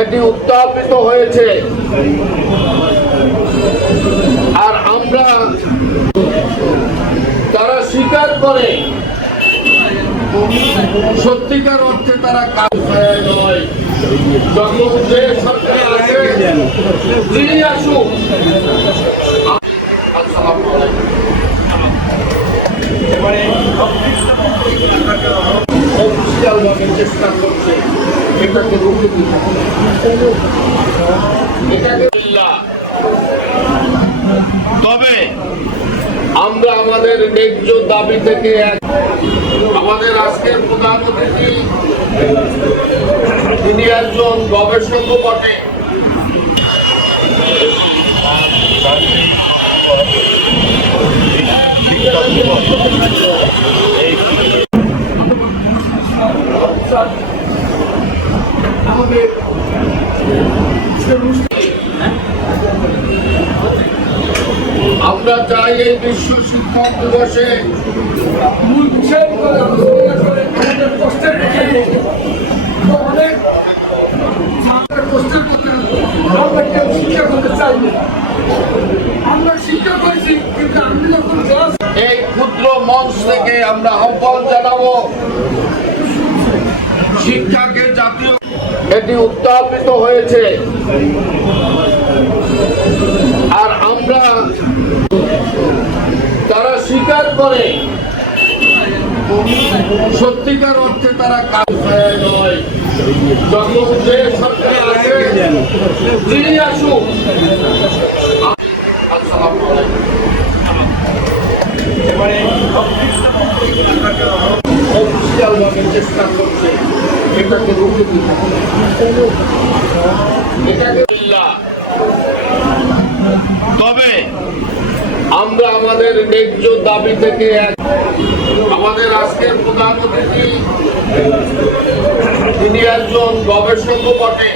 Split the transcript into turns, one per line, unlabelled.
এটি উত্থাপিত হয়েছে। আর আমরা তারা স্বীকার করে, সত্যিকার অর্থে তারা কাজ নয়। আসুক। চেষ্টা তবে আমরা আমাদের ন্যায্য দাবি থেকে আমাদের আজকের প্রধান অতিথি, তিনি একজন গবেষকও বটে।
আমাদের শিক্ষা করেছি, কিন্তু আমি যখন ক্লাস
এই ক্ষুদ্র মঞ্চ থেকে আমরা আহ্বান জানাব। শিক্ষাকে জাতীয় এটি উত্থাপিত হয়েছে। আর আমরা তারা স্বীকার করে, সত্যিকার অর্থে তারা কাজ নয়। যখন যে তবে আমরা আমাদের ন্যায্য দাবি থেকে আমাদের আজকের প্রধান অতিথি তিনি একজন গবেষকও বটে।